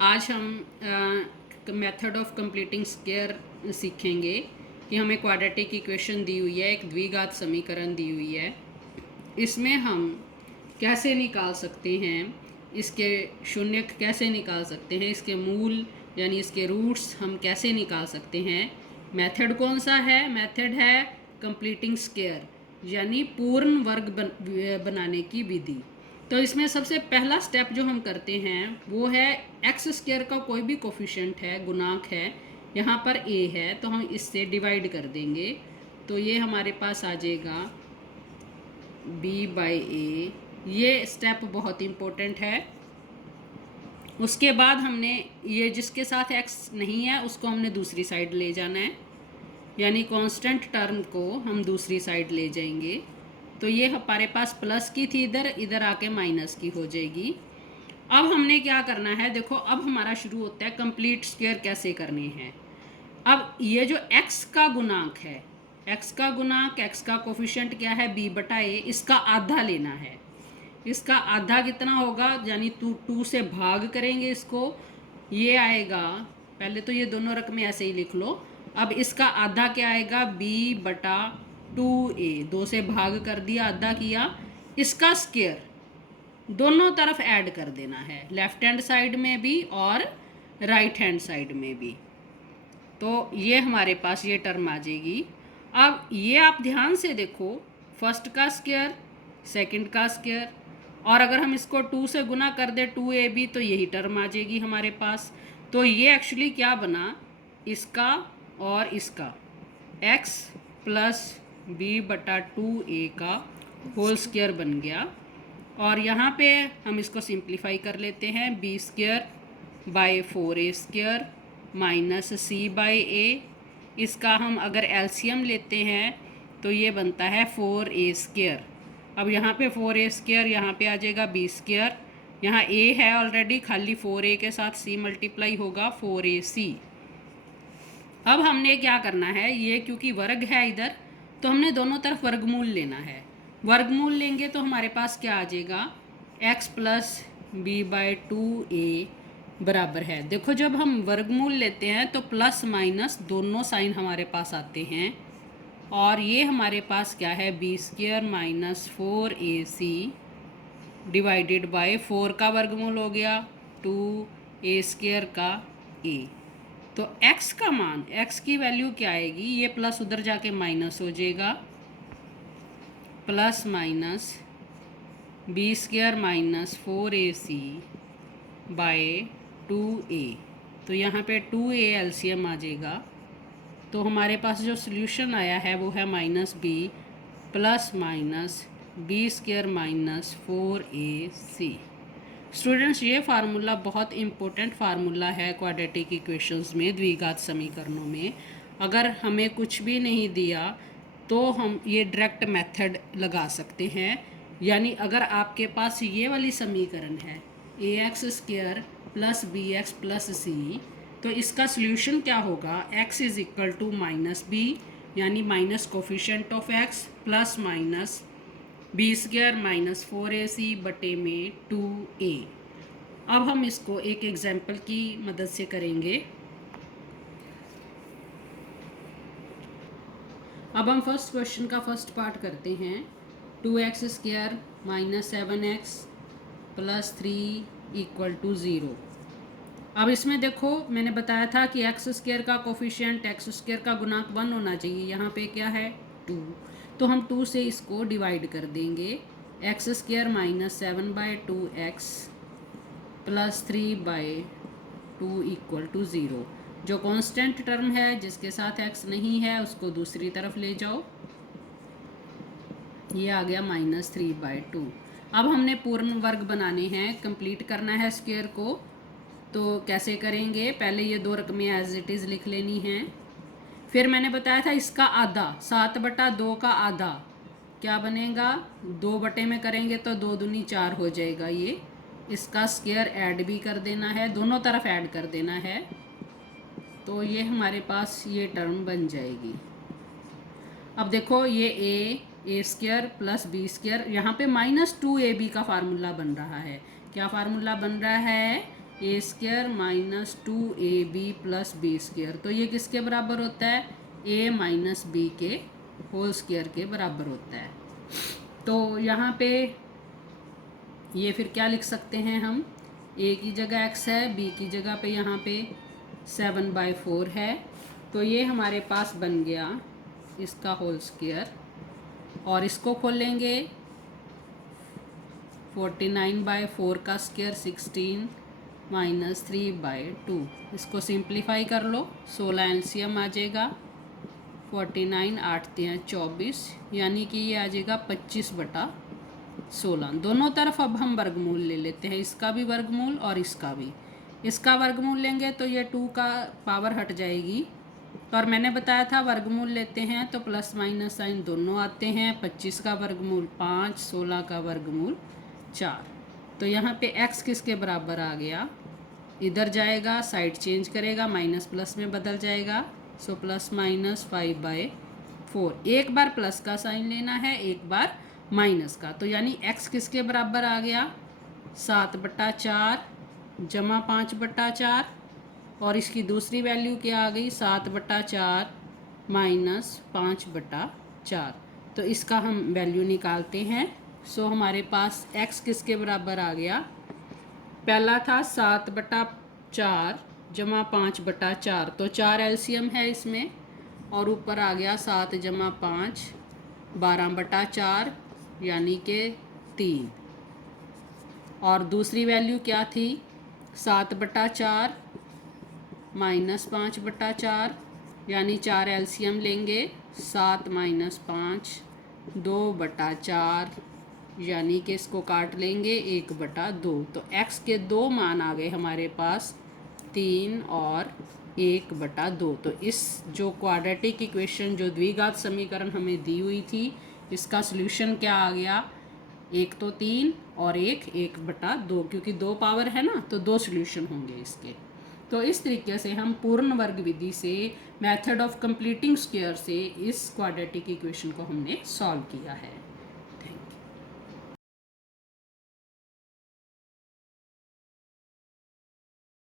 आज हम method of completing square सीखेंगे कि हमें क्वाड्रेटिक इक्वेशन दी हुई है, एक द्विघात समीकरण दी हुई है। इसमें हम कैसे निकाल सकते हैं, इसके शून्य कैसे निकाल सकते हैं, इसके मूल यानी इसके रूट्स हम कैसे निकाल सकते हैं। मेथड कौन सा है? मेथड है कंप्लीटिंग स्क्वायर यानी पूर्ण वर्ग बनाने की विधि। तो इसमें सबसे पहला स्टेप जो हम करते हैं वो है एक्स स्क्वायर का कोई भी कोफिशिएंट है, गुणांक है, यहाँ पर ए है तो हम इससे डिवाइड कर देंगे। तो ये हमारे पास आ जाएगा बी बाई ए। ये स्टेप बहुत इम्पोर्टेंट है। उसके बाद हमने ये जिसके साथ एक्स नहीं है उसको हमने दूसरी साइड ले जाना है, यानी कांस्टेंट टर्म को हम दूसरी साइड ले जाएंगे। तो ये हमारे पास प्लस की थी, इधर आके माइनस की हो जाएगी। अब हमने क्या करना है, देखो अब हमारा शुरू होता है कंप्लीट स्क्वायर कैसे करने हैं। अब ये जो x का गुणांक है, x का गुणांक, x का कोफिशिएंट क्या है b बटा ए, इसका आधा लेना है। इसका आधा कितना होगा, यानी टू से भाग करेंगे इसको, ये आएगा। पहले तो ये दोनों रकमें ऐसे ही लिख लो। अब इसका आधा क्या आएगा, b बटा 2a, 2 से भाग कर दिया, आधा किया। इसका स्क्वायर दोनों तरफ ऐड कर देना है, लेफ्ट हैंड साइड में भी और राइट हैंड साइड में भी। तो ये हमारे पास ये टर्म आ जाएगी। अब ये आप ध्यान से देखो, फर्स्ट का स्क्वायर, सेकंड का स्क्वायर, और अगर हम इसको 2 से गुना कर दे 2ab तो यही टर्म आ जाएगी हमारे पास। तो ये एक्चुअली क्या बना, इसका और इसका x प्लस बी बटा 2a का होल स्क्वायर बन गया। और यहाँ पे हम इसको सिंप्लीफाई कर लेते हैं, b square by 4a square minus c by a. इसका हम अगर एलसीएम लेते हैं तो ये बनता है 4a स्क्वायर। अब यहाँ पे 4a स्क्वायर, यहाँ पे आ जाएगा बी स्क्वायर, यहाँ a है ऑलरेडी, खाली 4a के साथ c मल्टीप्लाई होगा 4ac। अब हमने क्या करना है, ये क्योंकि वर्ग है इधर तो हमने दोनों तरफ वर्गमूल लेना है। वर्गमूल लेंगे तो हमारे पास क्या आ जाएगा, x plus B by 2a बराबर है। देखो जब हम वर्गमूल लेते हैं तो प्लस माइनस दोनों साइन हमारे पास आते हैं, और ये हमारे पास क्या है, B square minus 4ac divided by 4 का वर्गमूल हो गया 2a स्क्वायर का a। तो x का मान, x की वैल्यू क्या आएगी, ये प्लस उधर जाके माइनस हो जाएगा, plus minus B square minus 4ac by 2a। तो यहाँ पे 2a एलसीएम आ जाएगा। तो हमारे पास जो सॉल्यूशन आया है वो है minus B plus minus B square minus 4ac। Students ये फार्मूला बहुत इम्पोर्टेंट फार्मूला है क्वाड्रेटिक इक्वेशंस में, द्विघात समीकरणों में। अगर हमें कुछ भी नहीं दिया तो हम ये डायरेक्ट मेथड लगा सकते हैं। यानी अगर आपके पास ये वाली समीकरण है ax square plus b x plus c, तो इसका सॉल्यूशन क्या होगा, x is equal to minus b यानी minus coefficient of x plus minus B square minus 4ac बटे में 2a। अब हम इसको एक एग्जाम्पल की मदद से करेंगे। अब हम फर्स्ट क्वेश्चन का फर्स्ट पार्ट करते हैं। 2x square minus 7x plus 3 equal to 0। अब इसमें देखो मैंने बताया था कि एक्स स्क्वायर का कोफिशिएंट, एक्स स्क्वायर का गुणांक 1 होना चाहिए। यहाँ पे क्या है 2, तो हम 2 से इसको डिवाइड कर देंगे। X square minus 7 by 2x plus 3 by 2 equal to 0। जो कांस्टेंट टर्म है जिसके साथ x नहीं है उसको दूसरी तरफ ले जाओ, ये आ गया माइनस 3 बाई 2। अब हमने पूर्ण वर्ग बनाने हैं, कंप्लीट करना है स्क्वायर को। तो कैसे करेंगे, पहले ये दो रकमें एज इट इज़ लिख लेनी हैं। फिर मैंने बताया था इसका आधा, 7 बटा 2 का आधा क्या बनेगा, 2 बटे में करेंगे तो 2 दूनी 4 हो जाएगा। ये इसका स्क्वायर ऐड भी कर देना है, दोनों तरफ ऐड कर देना है। तो ये हमारे पास ये टर्म बन जाएगी। अब देखो ये ए स्क्वायर प्लस बी स्क्वायर, यहाँ पे माइनस 2ab का फार्मूला बन रहा है। क्या फार्मूला बन रहा है, a square minus 2ab plus b square, तो ये किसके बराबर होता है, ए माइनस बी के होल स्क्वायर के बराबर होता है। तो यहाँ पे ये फिर क्या लिख सकते हैं हम, ए की जगह x है, बी की जगह पे यहाँ पे 7/4 है, तो ये हमारे पास बन गया इसका होल स्क्वायर। और इसको खोलेंगे 49/4 का स्क्वायर 16 माइनस 3/2, इसको सिंप्लीफाई कर लो, 16 एलसीएम आ जाएगा, 49 8 3 24, यानी कि ये आ जाएगा 25/16। दोनों तरफ अब हम वर्गमूल ले लेते हैं, इसका भी वर्गमूल और इसका भी। इसका वर्गमूल लेंगे तो ये 2 का पावर हट जाएगी, और मैंने बताया था वर्गमूल लेते हैं तो प्लस माइनस साइन दोनों आते हैं। 25 का वर्गमूल 5, 16 का वर्गमूल 4। तो यहाँ पे x किसके बराबर आ गया, इधर जाएगा, साइड चेंज करेगा, माइनस प्लस में बदल जाएगा, सो प्लस माइनस 5/4। एक बार प्लस का साइन लेना है, एक बार माइनस का, तो यानी x किसके बराबर आ गया, 7/4 जमा 5/4, और इसकी दूसरी वैल्यू क्या आ गई, 7/4 माइनस 5/4। तो इसका हम वैल्यू निकालते हैं। सो हमारे पास x किसके बराबर आ गया, पहला था 7/4 जमा 5/4, तो 4 एलसीएम है इसमें, और ऊपर आ गया 7 जमा 5 12/4, यानी कि 3। और दूसरी वैल्यू क्या थी, 7/4 माइनस 5/4, यानी 4 एलसीएम लेंगे, 7 माइनस 5 2/4, यानी कि इसको काट लेंगे 1/2। तो x के दो मान आ गए हमारे पास, 3 और 1/2। तो इस जो क्वाड्रेटिक इक्वेशन, जो द्विघात समीकरण हमें दी हुई थी, इसका सॉल्यूशन क्या आ गया, एक तो 3 और एक 1/2, क्योंकि 2 पावर है ना, तो 2 सॉल्यूशन होंगे इसके। तो इस तरीके से हम पूर्ण वर्ग विधि से, मेथड ऑफ कंप्लीटिंग स्क्वायर से इस क्वाड्रेटिक इक्वेशन को हमने सॉल्व किया है।